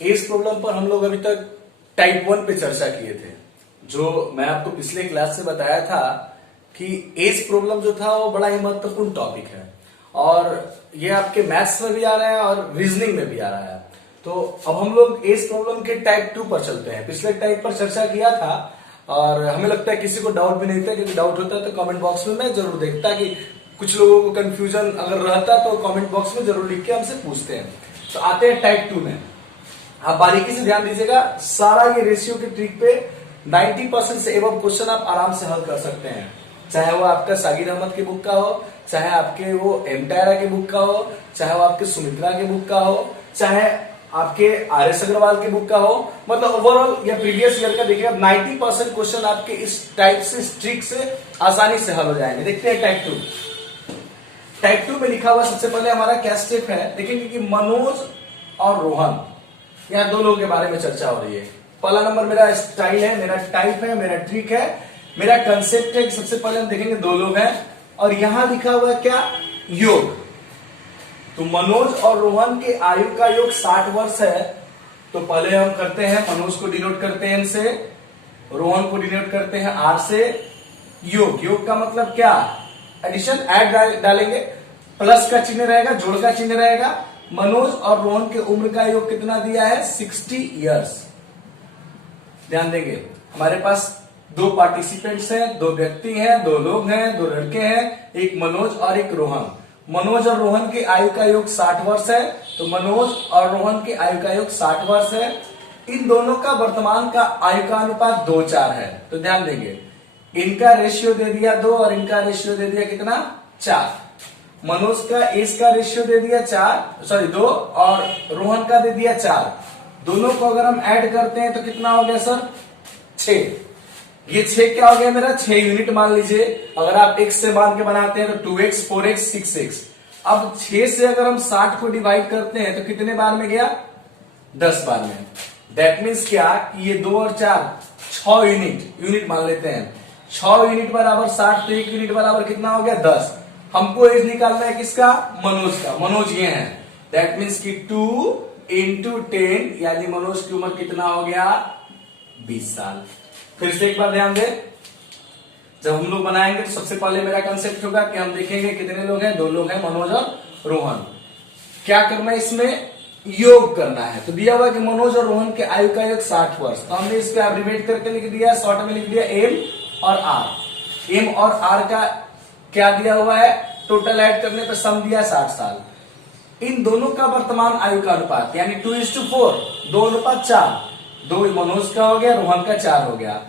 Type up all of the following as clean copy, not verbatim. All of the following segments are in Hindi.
इस प्रॉब्लम पर हम लोग अभी तक टाइप 1 पे चर्चा किए थे। जो मैं आपको पिछले क्लास से बताया था कि एज प्रॉब्लम जो था वो बड़ा ही महत्वपूर्ण टॉपिक है और ये आपके मैथ्स में भी आ रहा है और रीजनिंग में भी आ रहा है। तो अब हम लोग एज प्रॉब्लम के टाइप 2 पर चलते हैं। पिछले टाइप पर चर्चा किया था और हमें लगता है किसी को डाउट भी नहीं था, क्योंकि डाउट होता तो कमेंट बॉक्स में मैं जरूर देखता कि कुछ लोगों को कंफ्यूजन अगर रहता तो कमेंट बॉक्स में जरूर लिख के हमसे पूछते हैं। तो आते हैं टाइप 2 में। आप बारीकी से ध्यान दीजिएगा, सारा ये रेशियो की ट्रिक पे 90% से एबव क्वेश्चन आप आराम से हल कर सकते हैं, चाहे वो आपका सागिर अहमद के बुक का हो, चाहे आपके वो एमटायरा के बुक का हो, चाहे वो आपके सुमित्रा के बुक का हो, चाहे आपके आर.एस. अग्रवाल के बुक का हो। मतलब ओवरऑल या प्रीवियस ईयर का देखिएगा 90% क्वेश्चन आपके इस टाइप से ट्रिक से आसानी से हल हो जाएंगे। देखते हैं टाइप 2। टाइप 2 में लिखा हुआ सबसे पहले हमारा क्या स्टेप है, देखेंगे कि मनोज और रोहन, यहाँ दो लोगों के बारे में चर्चा हो रही है। पहला नंबर मेरा स्टाइल है, मेरा टाइप है, मेरा ट्रिक है, मेरा कंसेप्ट है कि सबसे पहले हम देखेंगे दो लोग हैं और यहां लिखा हुआ क्या, योग। तो मनोज और रोहन के आयु का योग 60 वर्ष है। तो पहले हम करते हैं, मनोज को डिनोट करते हैं एन से, रोहन को डिनोट करते हैं आर से। योग, योग का मतलब क्या, एडिशन, ऐड डालेंगे, प्लस का चिन्ह रहेगा, जोड़ का चिन्ह रहेगा। मनोज और रोहन के उम्र का योग कितना दिया है, 60 इयर्स। ध्यान देंगे, हमारे पास दो पार्टिसिपेंट्स हैं, दो व्यक्ति हैं, दो लोग हैं, दो लड़के हैं, एक मनोज और एक रोहन। मनोज और रोहन के आयु का योग 60 वर्ष है। तो मनोज और रोहन के आयु का योग 60 वर्ष है। इन दोनों का वर्तमान का आयु का अनुपात 2:4 है। तो ध्यान देंगे, इनका रेशियो दे दिया 2 और इनका रेशियो दे दिया कितना, 4। मनोज का एज का रेशियो दे दिया 2 और रोहन का दे दिया 4। दोनों को अगर हम ऐड करते हैं तो कितना हो गया सर, 6। ये 6 क्या हो गया मेरा, 6 यूनिट मान लीजिए। अगर आप x से मान के बनाते हैं तो 2x, 4x, 6x। अब 6 से अगर हम 60 को डिवाइड करते हैं तो कितने बार में गया, 10 बार में। दैट मीन्स क्या कि ये 2 और 4 6 यूनिट मान लेते हैं। 6 यूनिट बराबर 60, तो 1 यूनिट बराबर कितना हो गया, 10। हमको एज निकालना है किसका, मनोज का। मनोज ये है, दैट मीन्स कि 2 into 10 यानी मनोज की उम्र कितना हो गया, 20 साल। फिर से एक बार ध्यान दें, जब हम लोग बनाएंगे तो सबसे पहले मेरा कंसेप्ट होगा कि हम देखेंगे कितने लोग हैं, 2 लोग हैं, मनोज और रोहन। क्या करना है, इसमें योग करना है। तो दिया हुआ कि मनोज और रोहन के आयु का योग 60 वर्ष। तो हमने इसको एब्रिवेट करके लिख दिया, शॉर्ट में लिख दिया एम और आर। एम और आर का क्या दिया हुआ है, टोटल ऐड करने पर सम दिया 60 साल। इन दोनों का वर्तमान आयु का अनुपात यानी 2:4, 2:4। 2 मनोज का हो गया, रोहन का 4 हो गया।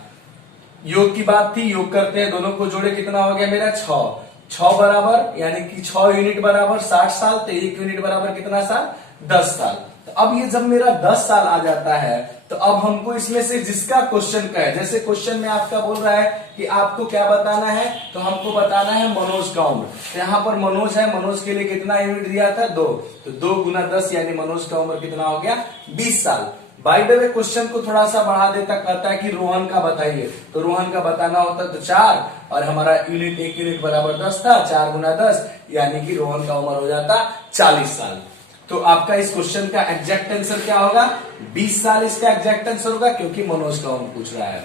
योग की बात थी, योग करते हैं, दोनों को जोड़े, कितना हो गया मेरा 6 बराबर यानी कि 6 यूनिट बराबर 60 साल, तो 1 यूनिट बराबर कितना साल, 10 साल। तो अब ये जब मेरा 10 साल आ जाता है तो अब हमको इसमें से जिसका क्वेश्चन का है, जैसे क्वेश्चन में आपका बोल रहा है कि आपको क्या बताना है, तो हमको बताना है मनोज का उम्र। तो यहाँ पर मनोज है, मनोज के लिए कितना यूनिट दिया था, 2। तो 2 गुना 10 यानी मनोज का उम्र कितना हो गया, 20 साल। बाय द वे क्वेश्चन को थोड़ा सा बढ़ा देता, कहता है कि रोहन का बताइए। तो रोहन का बताना होता तो 4 और हमारा यूनिट 1 यूनिट बराबर 10 था, 4 गुना 10 यानी कि रोहन का उम्र हो जाता 40 साल। तो आपका इस क्वेश्चन का एग्जैक्ट आंसर क्या होगा, 20 साल इसका एग्जैक्ट आंसर होगा, क्योंकि मनोज का उम्र पूछ रहा है।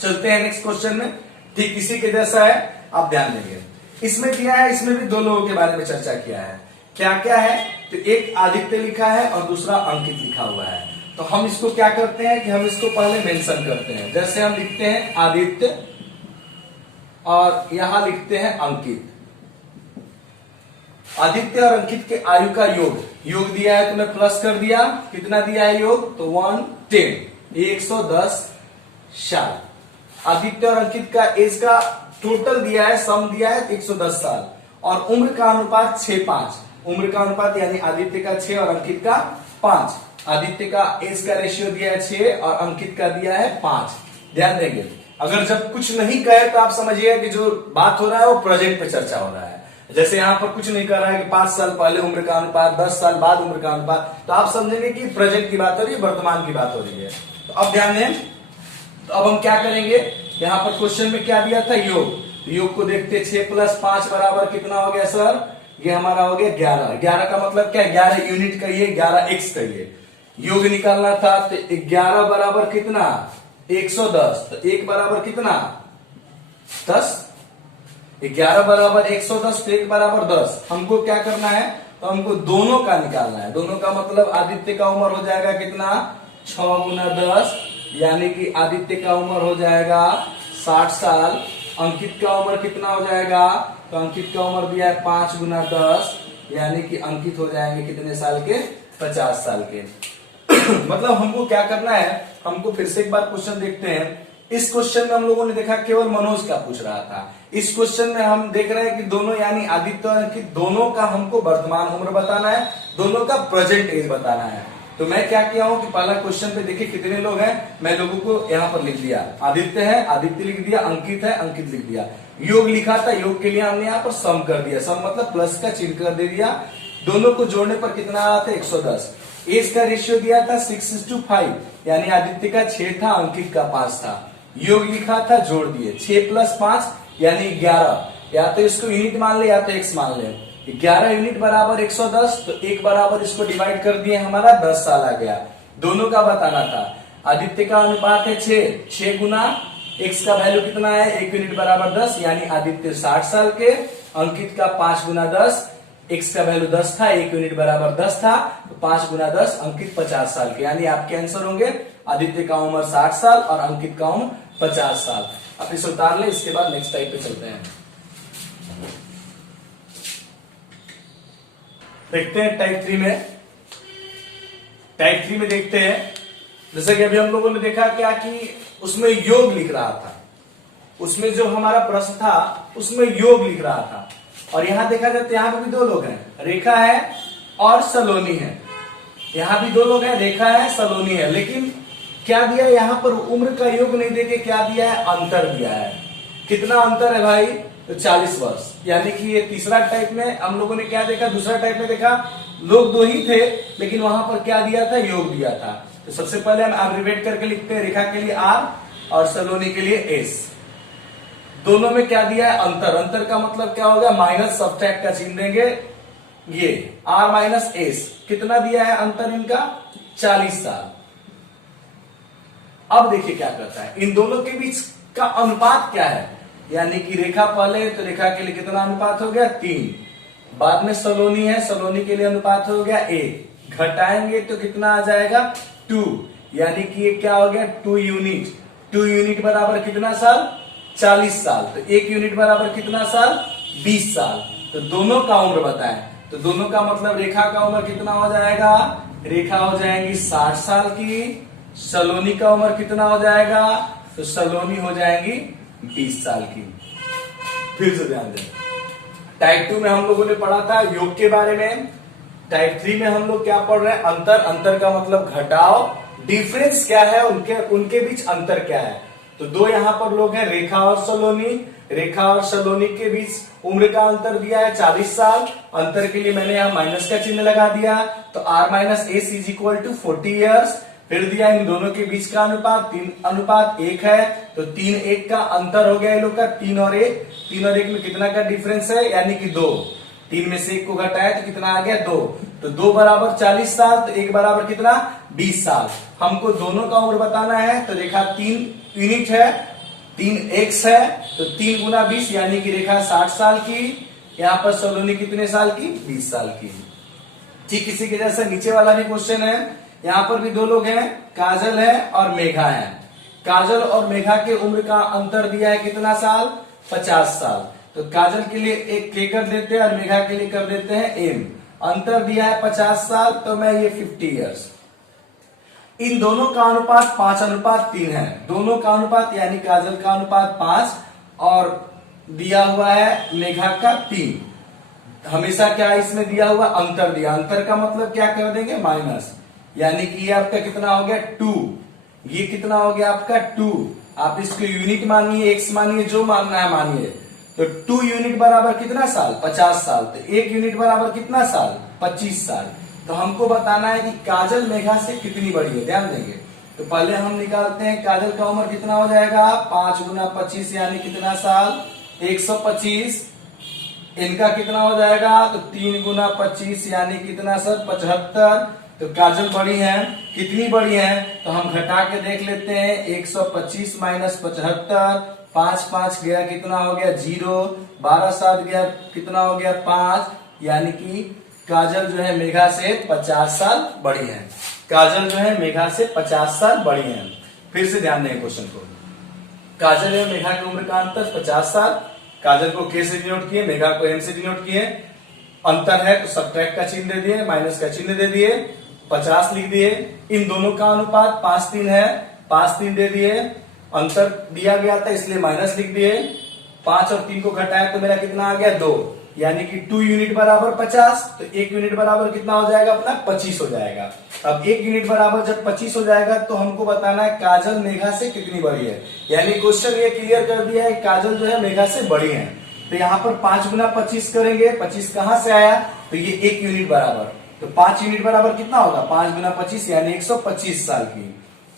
चलते हैं नेक्स्ट क्वेश्चन में, ठीक इसी के जैसा है, आप ध्यान देंगे। इसमें दिया है, इसमें भी 2 लोगों के बारे में चर्चा किया है। क्या क्या है, तो एक आदित्य लिखा है और दूसरा अंकित लिखा हुआ है। तो हम इसको क्या करते हैं कि हम इसको पहले मेंशन करते हैं। जैसे हम लिखते हैं आदित्य और यहां लिखते हैं अंकित। आदित्य और अंकित के आयु का योग दिया है तो मैं प्लस कर दिया, कितना दिया है योग, तो 110 साल। आदित्य और अंकित का एज का टोटल दिया है, सम दिया है 110 साल और उम्र का अनुपात 6:5। उम्र का अनुपात यानी आदित्य का 6 और अंकित का 5। आदित्य का एज का रेशियो दिया है 6 और अंकित का दिया है 5। ध्यान देंगे, अगर जब कुछ नहीं कहे तो आप समझिएगा कि जो बात हो रहा है वो प्रेजेंट पे चर्चा हो रहा है। जैसे यहाँ पर कुछ नहीं कर रहा है कि 5 साल पहले उम्र का अनुपात, 10 साल बाद उम्र का अनुपात, तो आप समझेंगे कि प्रेजेंट की बात हो रही है, वर्तमान की बात हो रही है। तो अब ध्यान दें, तो अब हम क्या करेंगे, यहाँ पर क्वेश्चन में क्या दिया था, योग को देखते 6 + 5 बराबर कितना हो गया सर, ये हमारा हो गया 11। 11 का मतलब क्या, 11 यूनिट कहिए, 11 एक्स कहिए। योग निकालना था तो 11 बराबर कितना 110, तो 1 बराबर कितना 10, 11 बराबर 110 तो 1 बराबर 10। हमको क्या करना है, तो हमको दोनों का निकालना है। दोनों का मतलब आदित्य का उम्र हो जाएगा कितना 6 गुना 10, यानी कि आदित्य का उम्र हो जाएगा 60 साल। अंकित का उम्र कितना हो जाएगा, तो अंकित का उम्र दिया है 5 गुना 10, यानी कि अंकित हो जाएंगे कितने साल के 50 साल के। मतलब हमको क्या करना है, हमको फिर से एक बार क्वेश्चन देखते हैं। इस क्वेश्चन में हम लोगों ने देखा केवल मनोज का पूछ रहा था। इस क्वेश्चन में हम देख रहे हैं कि दोनों यानी आदित्य और अंकित दोनों का हमको वर्तमान उम्र बताना है, दोनों का प्रेजेंट एज बताना है। तो मैं क्या किया हूं कि पहला क्वेश्चन पे देखिए कितने लोग हैं, मैं लोगों को यहाँ पर लिख दिया। आदित्य है, आदित्य लिख दिया, अंकित है, अंकित लिख दिया। योग लिखा था, योग के लिए हमने यहाँ पर सम कर दिया, सम मतलब प्लस का चिन्ह कर दे दिया। दोनों को जोड़ने पर कितना आया था 110। एज का रेशियो दिया था 6:5, यानी आदित्य का 6 था, अंकित का 5 था। योग लिखा था, जोड़ दिए 6 + 5 यानी 11, या तो इसको यूनिट मान ले या तो एक्स मान ले। 11 यूनिट बराबर 110, तो 1 बराबर इसको डिवाइड कर दिए, हमारा 10 साल आ गया। दोनों का बताना था। आदित्य का अनुपात है 6 गुना एक्स का वैल्यू कितना है 1 यूनिट बराबर 10, यानी आदित्य 60 साल के। अंकित का 5 गुना 10, एक्स का वैल्यू 10 था, 1 यूनिट बराबर 10 था, तो 5 गुना 10, अंकित 50 साल के, यानी आपके आंसर होंगे आदित्य का उम्र 60 साल और अंकित का उम्र 50 साल। अब इसे उतार ले, इसके बाद नेक्स्ट टाइप पे चलते हैं। देखते हैं टाइप 3 में। टाइप 3 में देखते हैं, जैसे कि अभी हम लोगों ने देखा क्या कि उसमें योग लिख रहा था, उसमें जो हमारा प्रश्न था उसमें योग लिख रहा था। और यहां देखा जाए तो यहां पे भी दो लोग हैं, रेखा है और सलोनी है। यहां भी दो लोग हैं, रेखा है, सलोनी है। लेकिन क्या दिया है यहाँ पर, उम्र का योग नहीं देके क्या दिया है, अंतर दिया है। कितना अंतर है भाई, तो 40 वर्ष। यानी कि ये तीसरा टाइप में हम लोगों ने क्या देखा, दूसरा टाइप में देखा लोग दो ही थे, लेकिन वहां पर क्या दिया था, योग दिया था। तो सबसे पहले हम एब्रिवेट करके लिखते हैं, रेखा के लिए आर और सलोनी के लिए एस। दोनों में क्या दिया है, अंतर। अंतर का मतलब क्या होगा, माइनस सब्ट्रैक्ट का चिन्ह देंगे। ये आर माइनस एस कितना दिया है अंतर इनका, 40 साल। अब देखिए क्या करता है, इन दोनों के बीच का अनुपात क्या है, यानी कि रेखा पहले, तो रेखा के लिए कितना अनुपात हो गया 3, बाद में सलोनी है, सलोनी के लिए अनुपात हो गया 1, घटाएंगे तो कितना आ जाएगा 2, यानी कि ये क्या हो गया 2 यूनिट। 2 यूनिट बराबर कितना साल, 40 साल। तो 1 यूनिट बराबर कितना साल, 20 साल। तो दोनों का उम्र बताएं, तो दोनों का मतलब रेखा का उम्र कितना हो जाएगा, रेखा हो जाएंगी 60 साल की, सलोनी का उम्र कितना हो जाएगा, तो सलोनी हो जाएंगी 20 साल की। फिर से ध्यान दें, टाइप 2 में हम लोगों ने पढ़ा था योग के बारे में। टाइप 3 में हम लोग क्या पढ़ रहे हैं, अंतर। अंतर का मतलब घटाव, डिफरेंस क्या है, उनके बीच अंतर क्या है। तो दो यहाँ पर लोग हैं, रेखा और सलोनी। रेखा और सलोनी के बीच उम्र का अंतर दिया है 40 साल। अंतर के लिए मैंने यहाँ माइनस का चिन्ह लगा दिया, तो r माइनस s is equal to 40 years. फिर दिया इन दोनों के बीच का अनुपात 3:1 है, तो 3:1 का अंतर हो गया इन लोग का, 3 और 1। 3 और 1 में कितना का डिफरेंस है, यानी कि 2। 3 में से 1 को घटाया तो कितना आ गया 2। तो 2 बराबर 40 साल, तो 1 बराबर कितना 20 साल। हमको दोनों का उम्र बताना है, तो रेखा 3 यूनिट है, 3x है, तो 3 गुना 20 यानी कि रेखा 60 साल की। यहाँ पर सलोनी कितने साल की, 20 साल की। ठीक इसी के जैसे नीचे वाला भी क्वेश्चन है। यहाँ पर भी दो लोग हैं, काजल है और मेघा है। काजल और मेघा के उम्र का अंतर दिया है कितना साल, 50 साल। तो काजल के लिए एक k कर देते हैं और मेघा के लिए कर देते हैं m। अंतर दिया है 50 साल, तो मैं ये 50 ईयर्स। इन दोनों का अनुपात 5:3 है। दोनों का अनुपात यानी काजल का अनुपात 5 और दिया हुआ है मेघा का 3। हमेशा क्या इसमें दिया हुआ, अंतर दिया। अंतर का मतलब क्या कर देंगे, माइनस, यानी कि ये आपका कितना हो गया 2, ये कितना हो गया आपका 2। आप इसको यूनिट मानिए, एक्स मानिए, जो मानना है मानिए। तो 2 यूनिट बराबर कितना साल, 50 साल। तो 1 यूनिट बराबर कितना साल, 25 साल। तो हमको बताना है कि काजल मेघा से कितनी बड़ी है, ध्यान देंगे। तो पहले हम निकालते हैं, काजल का उम्र कितना हो जाएगा, 5 गुना 25 यानी कितना साल, 125। इनका कितना हो जाएगा, तो 3 गुना 25 यानी कितना सर, 75। तो काजल बड़ी है, कितनी बड़ी है? तो हम घटा के देख लेते हैं। 125 माइनस 75, 5 5 गया, कितना हो गया? 0, 12 7 गया, कितना हो गया? 5, यानी कि काजल जो है मेघा से 50 साल बड़ी है। काजल जो है मेघा से 50 साल बड़ी है। फिर से ध्यान दें क्वेश्चन को। काजल और मेघा की उम्र का अंतर 50 साल। काजल को के से डिनोट किए, मेघा को एम से डिनोट किए। अंतर है तो सब्ट्रैक्ट का चिन्ह दे दिए, माइनस का चिन्ह दे दिए, 50 लिख दिए। इन दोनों का अनुपात 5:3 है, 5:3 दे दिए। अंतर दिया गया था इसलिए माइनस लिख दिए। 5 और 3 को घटाया तो मेरा कितना आ गया? 2, यानी कि 2 यूनिट बराबर 50। तो 1 यूनिट बराबर कितना हो जाएगा अपना? 25 हो जाएगा। अब 1 यूनिट बराबर जब 25 हो जाएगा तो हमको बताना है काजल मेघा से कितनी बड़ी है। यानी क्वेश्चन ये क्लियर कर दिया है काजल जो है मेघा से बड़ी है। तो यहाँ पर 5 गुना 25 करेंगे। 25 कहां से आया? तो ये 1 यूनिट बराबर, तो 5 यूनिट बराबर कितना होगा? 5 गुना 25 यानी 125 साल की।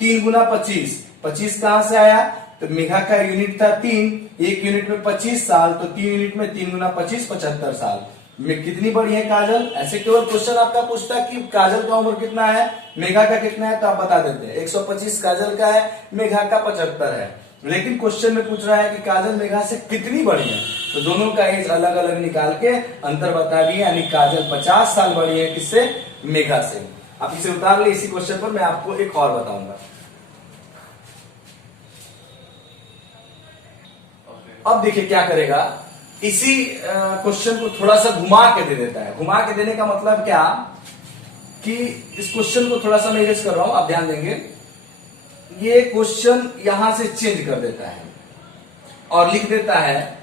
3 गुना 25, 25 कहां से आया? तो मेघा का यूनिट था 3, 1 यूनिट में 25 साल, तो 3 यूनिट में 3 गुना 25 75 साल में कितनी बड़ी है काजल। ऐसे केवल क्वेश्चन आपका पूछता है कि काजल का उम्र कितना है, मेघा का कितना है, तो आप बता देते हैं 125 काजल का है, मेघा का 75 है। लेकिन क्वेश्चन में पूछ रहा है कि काजल मेघा से कितनी बड़ी है, तो दोनों का एज अलग अलग निकाल के अंतर बता दिए, यानी काजल 50 साल बड़ी है किससे? मेघा से। आप इसे उतार ले। इसी क्वेश्चन पर मैं आपको एक और बताऊंगा। अब देखिए क्या करेगा, इसी क्वेश्चन को थोड़ा सा घुमा के दे देता है। घुमा के देने का मतलब क्या कि इस क्वेश्चन को थोड़ा सा मैं इरेज कर रहा हूं, आप ध्यान देंगे। ये क्वेश्चन यहां से चेंज कर देता है और लिख देता है,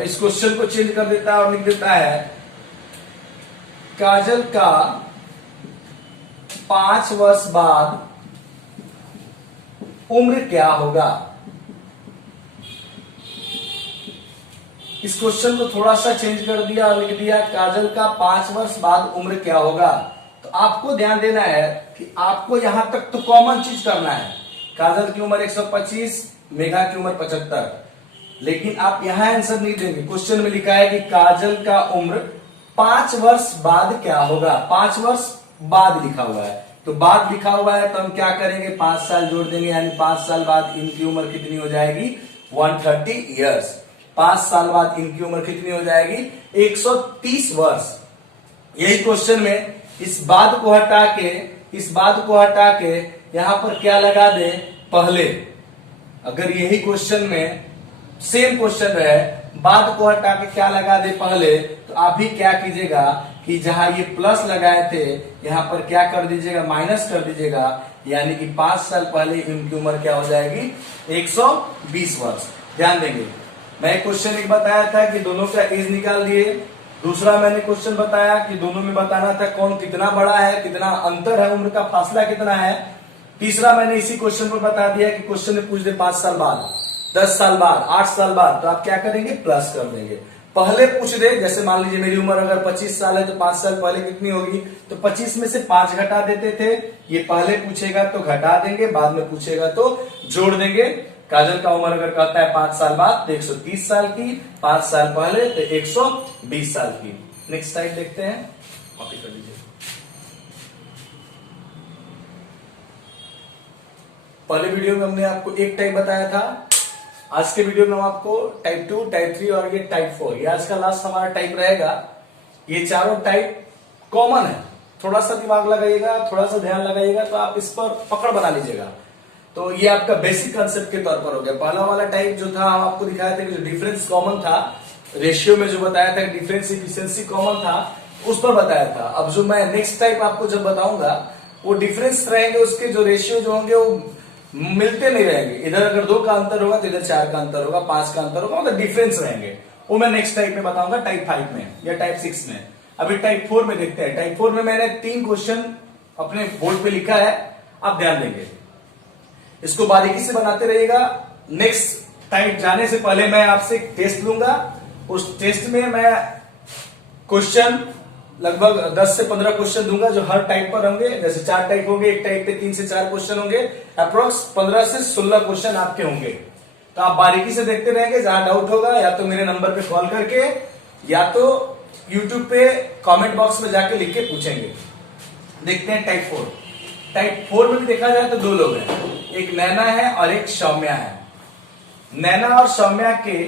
इस क्वेश्चन को चेंज कर देता है और लिख देता है काजल का 5 वर्ष बाद उम्र क्या होगा। इस क्वेश्चन को थोड़ा सा चेंज कर दिया और लिख दिया काजल का 5 वर्ष बाद उम्र क्या होगा। तो आपको ध्यान देना है कि आपको यहां तक तो कॉमन चीज करना है। काजल की उम्र 125, मेघा की उम्र 75, लेकिन आप यहां आंसर नहीं देंगे। क्वेश्चन में लिखा है कि काजल का उम्र 5 वर्ष बाद क्या होगा। 5 वर्ष बाद लिखा हुआ है, तो बाद लिखा हुआ है तो हम क्या करेंगे? 5 साल जोड़ देंगे, यानी 5 साल बाद इनकी उम्र कितनी हो जाएगी? 130 ईयर्स। 5 साल बाद इनकी उम्र कितनी हो जाएगी? 130 वर्ष। यही क्वेश्चन में इस बाद को हटा के, इस बाद को हटा के यहां पर क्या लगा दे? पहले। अगर यही क्वेश्चन में सेम क्वेश्चन रहे, बाद को हटा के क्या लगा दे? पहले। तो आप भी क्या कीजिएगा कि जहां ये प्लस लगाए थे यहां पर क्या कर दीजिएगा? माइनस कर दीजिएगा, यानी कि 5 साल पहले इनकी उम्र क्या हो जाएगी? 120 वर्ष। ध्यान देंगे, मैं क्वेश्चन एक बताया था कि दोनों का एज निकाल दिए। दूसरा मैंने क्वेश्चन बताया कि दोनों में बताना था कौन कितना बड़ा है, कितना अंतर है, उम्र का फासला कितना है। तीसरा मैंने इसी क्वेश्चन पर बता दिया कि क्वेश्चन में पूछ दे 5 साल बाद, 10 साल बाद, 8 साल बाद, तो आप क्या करेंगे? प्लस कर देंगे। पहले पूछ दे, जैसे मान लीजिए मेरी उम्र अगर 25 साल है तो 5 साल पहले कितनी होगी, तो 25 में से 5 घटा देते थे। ये पहले पूछेगा तो घटा देंगे, बाद में पूछेगा तो जोड़ देंगे। काजल का उम्र अगर कहता है 5 साल बाद तो 130 साल की, 5 साल पहले तो 120 साल की। नेक्स्ट टाइप देखते हैं, कॉपी कर लीजिए। पहले वीडियो में हमने आपको एक टाइप बताया था, आज के वीडियो में हम आपको टाइप 2, टाइप 3 और ये टाइप 4, ये आज का लास्ट हमारा टाइप रहेगा। ये चारों टाइप कॉमन है, थोड़ा सा दिमाग लगाइएगा, थोड़ा सा ध्यान लगाइएगा तो आप इस पर पकड़ बना लीजिएगा। तो ये आपका बेसिक कंसेप्ट के तौर पर हो गया। पहला वाला टाइप जो था हम आपको दिखाया था कि जो डिफरेंस कॉमन था, रेशियो में जो बताया था डिफरेंस इफिशिएंसी कॉमन था, उस पर बताया था। अब जो मैं नेक्स्ट टाइप आपको जब बताऊंगा वो डिफरेंस रहेंगे, उसके जो रेशियो जो होंगे वो मिलते नहीं रहेंगे। इधर अगर 2 का अंतर होगा तो इधर 4 का अंतर होगा, 5 का अंतर होगा, मतलब डिफरेंस रहेंगे। वो मैं नेक्स्ट टाइप में बताऊंगा, टाइप 5 में या टाइप 6 में। अभी टाइप 4 में देखते हैं। टाइप 4 में मैंने 3 क्वेश्चन अपने बोर्ड पे लिखा है, आप ध्यान देंगे, इसको बारीकी से बनाते रहिएगा। नेक्स्ट टाइप जाने से पहले मैं आपसे एक टेस्ट लूंगा। उस टेस्ट में मैं क्वेश्चन लगभग 10 से 15 क्वेश्चन दूंगा जो हर टाइप पर होंगे। जैसे 4 टाइप होंगे, एक टाइप पे 3 से 4 क्वेश्चन होंगे, अप्रोक्स 15 से 16 क्वेश्चन आपके होंगे। तो आप बारीकी से देखते रहेंगे, जहां डाउट होगा या तो मेरे नंबर पे कॉल करके या तो यूट्यूब पे कमेंट बॉक्स में जाके लिख के पूछेंगे। देखते हैं टाइप 4। टाइप 4 में भी देखा जाए तो दो लोग हैं, एक नैना है और एक सौम्या है। नैना और सौम्या के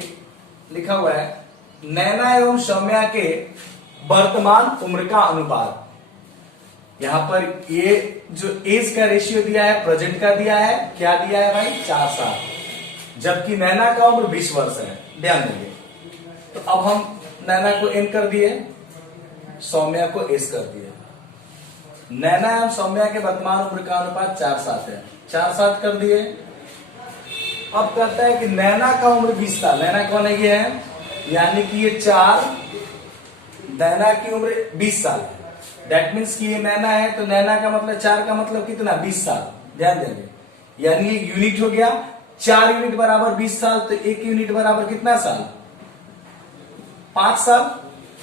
लिखा हुआ है, नैना एवं सौम्या के वर्तमान उम्र का अनुपात। यहां पर ये जो एज का रेशियो दिया है, प्रेजेंट का दिया है, क्या दिया है भाई, 4 साल, जबकि नैना का उम्र 20 वर्ष है। ध्यान देंगे। तो अब हम नैना को एन कर दिए, सौम्या को एस कर दिए। नैना एवं सौम्या के वर्तमान उम्र का अनुपात 4:7 है, 4:7 कर दिए। अब कहता है कि नैना का उम्र 20 साल। नैना कौन है, ये है, यानी कि ये 4, नैना की उम्र 20 साल है। दैट मीन्स कि ये नैना है तो नैना का मतलब 4 का मतलब कितना, 20 साल। ध्यान देंगे, यानी ये यूनिट हो गया, 4 यूनिट बराबर 20 साल, तो 1 यूनिट बराबर कितना साल, 5 साल।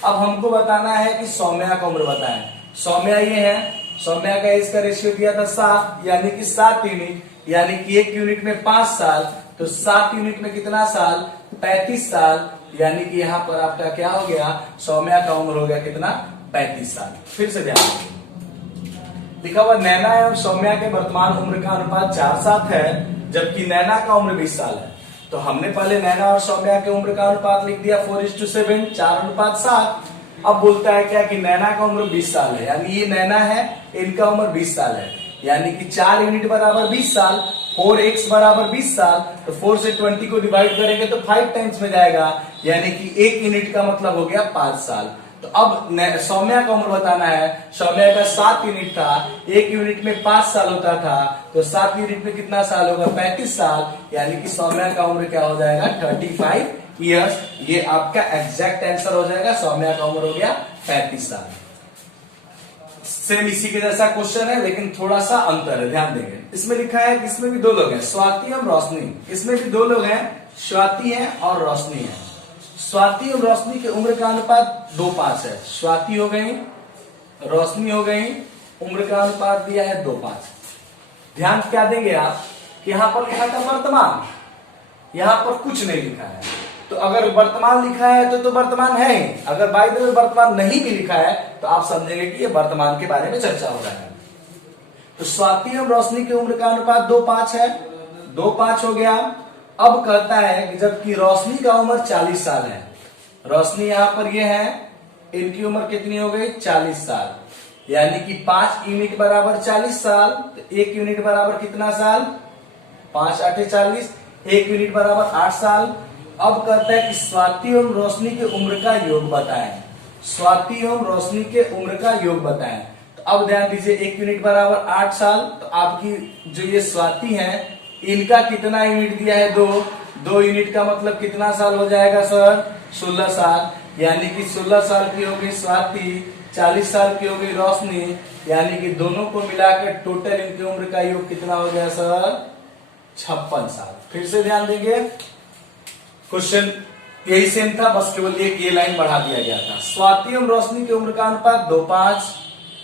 अब हमको बताना है कि सौम्या का उम्र बताएं। सौम्या ये है, सौम्या का इसका रेशियो दिया था 7, यानी कि 7 यूनिट, यानी कि 1 यूनिट में 5 साल, तो 7 यूनिट में कितना साल, 35 साल, यानी कि यहां पर आपका क्या हो गया, सौम्या का उम्र हो गया कितना, 35 साल। फिर से ध्यान दें, लिखा हुआ नैना एवं सौम्या के वर्तमान उम्र का अनुपात 4:7 है, जबकि नैना का उम्र 20 साल है। तो हमने पहले नैना और सौम्या के उम्र का अनुपात लिख दिया 4:7, 4:7। अब बोलता है क्या कि नैना का उम्र 20 साल है, यानी ये नैना है, इनका उम्र 20 साल है, यानी कि 4 यूनिट बराबर 20 साल, 4x बराबर 20 साल, तो 4 से 20 को डिवाइड करेंगे तो 5 टाइम्स में जाएगा, यानी कि 1 यूनिट का मतलब हो गया 5 साल। तो अब सौम्या का उम्र बताना है। सौम्या का 7 यूनिट था, 1 यूनिट में 5 साल होता था, तो 7 यूनिट में कितना साल होगा, 35 साल, यानी कि सौम्या का उम्र क्या हो जाएगा, 35 ईयर्स। ये आपका एग्जैक्ट आंसर हो जाएगा, सौम्या का उम्र हो गया 35 साल। सेम इसी के जैसा क्वेश्चन है, लेकिन थोड़ा सा अंतर है, ध्यान देंगे। इसमें लिखा है कि इसमें भी दो लोग हैं, स्वाति और रोशनी। इसमें भी दो लोग हैं, स्वाति है और रोशनी है। स्वाति और रोशनी के उम्र का अनुपात 2:5 है। स्वाति हो गई, रोशनी हो गई, उम्र का अनुपात दिया है 2:5। ध्यान क्या देंगे आप कि यहां पर लिखा था वर्तमान, यहां पर कुछ नहीं लिखा है। तो अगर वर्तमान लिखा है तो वर्तमान है ही, अगर बाय द वे वर्तमान नहीं भी लिखा है तो आप समझेंगे कि ये वर्तमान के बारे में चर्चा हो रहा है। तो स्वाति और रोशनी की उम्र का अनुपात 2:5 है, 2:5 हो गया। अब कहता है कि जबकि रोशनी का उम्र 40 साल है, रोशनी यहां पर ये है, इनकी उम्र कितनी हो गई, 40 साल, यानी कि 5 यूनिट बराबर 40 साल, तो 1 यूनिट बराबर कितना साल, 5 8 40, 1 यूनिट बराबर 8 साल। अब कहता है कि स्वाति एवं रोशनी की उम्र का योग बताएं। स्वाति एवं रोशनी के उम्र का योग बताएं। तो अब ध्यान दीजिए, 1 यूनिट बराबर 8 साल, तो आपकी जो ये स्वाति है, इनका कितना यूनिट दिया है, 2 यूनिट का मतलब कितना साल हो जाएगा सर, 16 साल, यानी कि 16 साल की हो गई स्वाति, 40 साल की हो गई रोशनी, यानी कि दोनों को मिलाकर टोटल इनकी उम्र का योग कितना हो गया सर, 56 साल। फिर से ध्यान देंगे, क्वेश्चन यही सेम था, बस केवल एक ये लाइन बढ़ा दिया गया था। स्वाति एवं रोशनी की उम्र का अनुपात 2:5।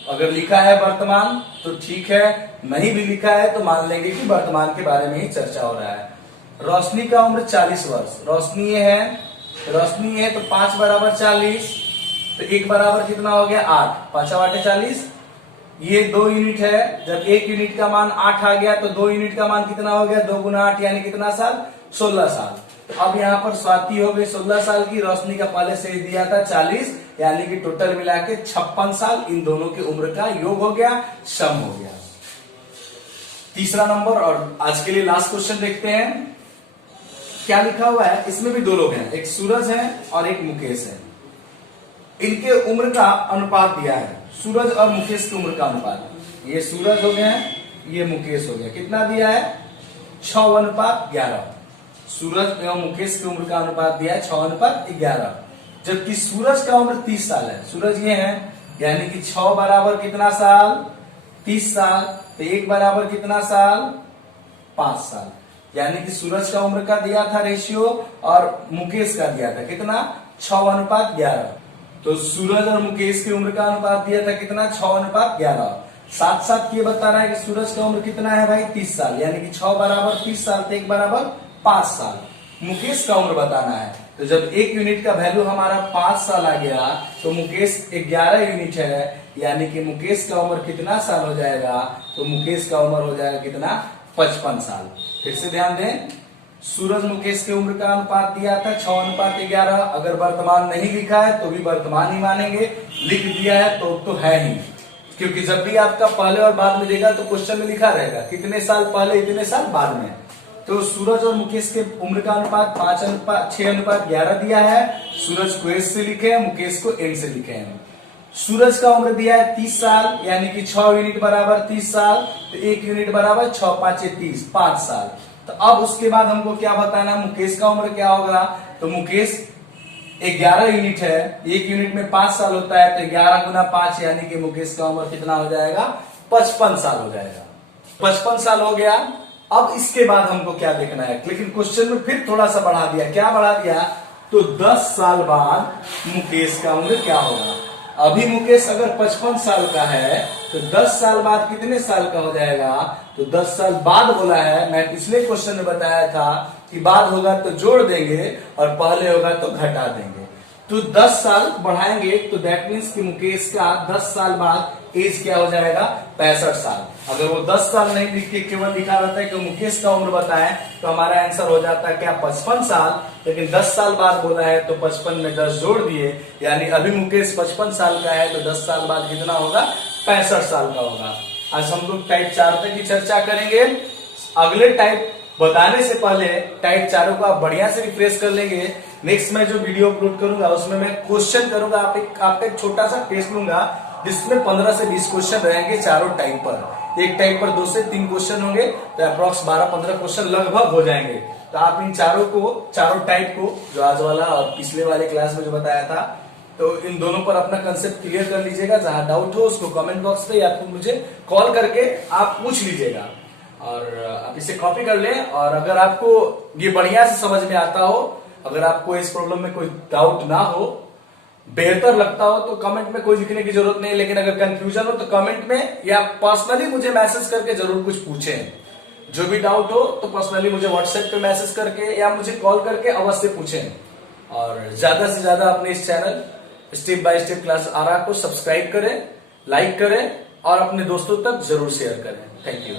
अगर लिखा है वर्तमान तो ठीक है, नहीं भी लिखा है तो मान लेंगे कि वर्तमान के बारे में ही चर्चा हो रहा है। रोशनी का उम्र 40 वर्ष, रोशनी ये है, रोशनी है तो 5 बराबर 40, तो 1 बराबर कितना हो गया, 8, 5 8 40, ये 2 यूनिट है। जब 1 यूनिट का मान 8 आ गया तो 2 यूनिट का मान कितना हो गया, 2 गुना 8 यानी कितना साल, 16 साल। तो अब यहाँ पर स्वाति हो गई 16 साल की, रोशनी का पहले से दिया था 40, यानी कि टोटल मिला के 56 साल इन दोनों की उम्र का योग हो गया, सम हो गया। तीसरा नंबर और आज के लिए लास्ट क्वेश्चन देखते हैं क्या लिखा हुआ है। इसमें भी दो लोग हैं, एक सूरज है और एक मुकेश है। इनके उम्र का अनुपात दिया है, सूरज और मुकेश की उम्र का अनुपात। ये सूरज हो गया, ये मुकेश हो गया, कितना दिया है, 6:11। सूरज एवं मुकेश की उम्र का अनुपात दिया है 6:11, जबकि सूरज का उम्र 30 साल है। सूरज ये है, यानी कि 6 बराबर कितना साल, 30 साल, तो 1 बराबर कितना साल, 5 साल, यानी कि सूरज का उम्र का दिया था रेशियो और मुकेश का दिया था कितना, 6:11। तो सूरज और मुकेश की उम्र का अनुपात दिया था कितना, 6:11। साथ साथ ये बता रहा है कि सूरज का उम्र कितना है भाई, 30 साल, यानी कि 6 बराबर 30 साल, तो 1 बराबर 5 साल। मुकेश का उम्र बताना है, तो जब 1 यूनिट का वैल्यू हमारा 5 साल आ गया तो मुकेश 11 यूनिट है, यानी कि मुकेश का उम्र कितना साल हो जाएगा? तो मुकेश का उम्र हो जाएगा कितना? 55 साल। फिर से ध्यान दें, सूरज मुकेश के उम्र का अनुपात दिया था 6:11। अगर वर्तमान नहीं लिखा है तो भी वर्तमान ही मानेंगे, लिख दिया है तो है ही, क्योंकि जब भी आपका पहले और बाद में देगा तो क्वेश्चन में लिखा रहेगा कितने साल पहले इतने साल बाद में। तो सूरज और मुकेश के उम्र का अनुपात 6:11 दिया है। सूरज को एस से लिखे हैं, मुकेश को एन से लिखे हैं। सूरज का उम्र दिया है 30 साल, यानी कि 6 यूनिट बराबर 30 साल, तो 1 यूनिट बराबर 6 5 30, 5 साल। तो अब उसके बाद हमको क्या बताना, मुकेश का उम्र क्या होगा? तो मुकेश 11 यूनिट है, 1 यूनिट में 5 साल होता है, तो 11 गुना 5 यानी कि मुकेश का उम्र कितना हो जाएगा? 55 साल हो जाएगा। 55 साल हो गया। अब इसके बाद हमको क्या देखना है, लेकिन क्वेश्चन में फिर थोड़ा सा बढ़ा दिया। क्या बढ़ा दिया? तो 10 साल बाद मुकेश का उम्र क्या होगा? अभी मुकेश अगर 55 साल का है तो 10 साल बाद कितने साल का हो जाएगा? तो 10 साल बाद बोला है। मैं पिछले क्वेश्चन में बताया था कि बाद होगा तो जोड़ देंगे और पहले होगा तो घटा देंगे। तो 10 साल बढ़ाएंगे तो दैट मीन्स कि मुकेश का 10 साल बाद एज क्या हो जाएगा? 65 साल। अगर वो 10 साल नहीं लिख के केवल लिखा रहता है कि मुकेश का उम्र बताएं तो हमारा आंसर हो जाता है क्या? 55 साल। लेकिन 10 साल बाद बोला है तो 55 में 10 जोड़ दिए, यानी अभी मुकेश 55 साल का है तो 10 साल बाद कितना होगा? 65 साल का होगा। आज हम लोग टाइप 4 तक की चर्चा करेंगे। अगले टाइप बताने से पहले टाइप 4 को आप बढ़िया से रिफ्रेश कर लेंगे। नेक्स्ट मैं जो वीडियो अपलोड करूंगा उसमें मैं क्वेश्चन करूंगा, आपका एक छोटा सा टेस्ट लूंगा जिसमें 15 से 20 क्वेश्चन रहेंगे चारों टाइप पर। एक टाइप पर 2 से 3 क्वेश्चन होंगे तो अप्रॉक्स 12-15 क्वेश्चन लगभग हो जाएंगे। तो आप इन चारों टाइप को, जो आज वाला और पिछले वाले क्लास में जो बताया था, तो इन दोनों पर अपना कंसेप्ट क्लियर कर लीजिएगा। जहां डाउट हो उसको कमेंट बॉक्स पे या फिर मुझे कॉल करके आप पूछ लीजिएगा और आप इसे कॉपी कर लें। और अगर आपको ये बढ़िया से समझ में आता हो, अगर आपको इस प्रॉब्लम में कोई डाउट ना हो, बेहतर लगता हो, तो कमेंट में कोई लिखने की जरूरत नहीं। लेकिन अगर कंफ्यूजन हो तो कमेंट में या पर्सनली मुझे मैसेज करके जरूर कुछ पूछें। जो भी डाउट हो तो पर्सनली मुझे व्हाट्सएप पे मैसेज करके या मुझे कॉल करके अवश्य पूछें। और ज्यादा से ज्यादा अपने इस channel step by step class आरा को सब्सक्राइब करें, लाइक करें और अपने दोस्तों तक जरूर शेयर करें। Thank you.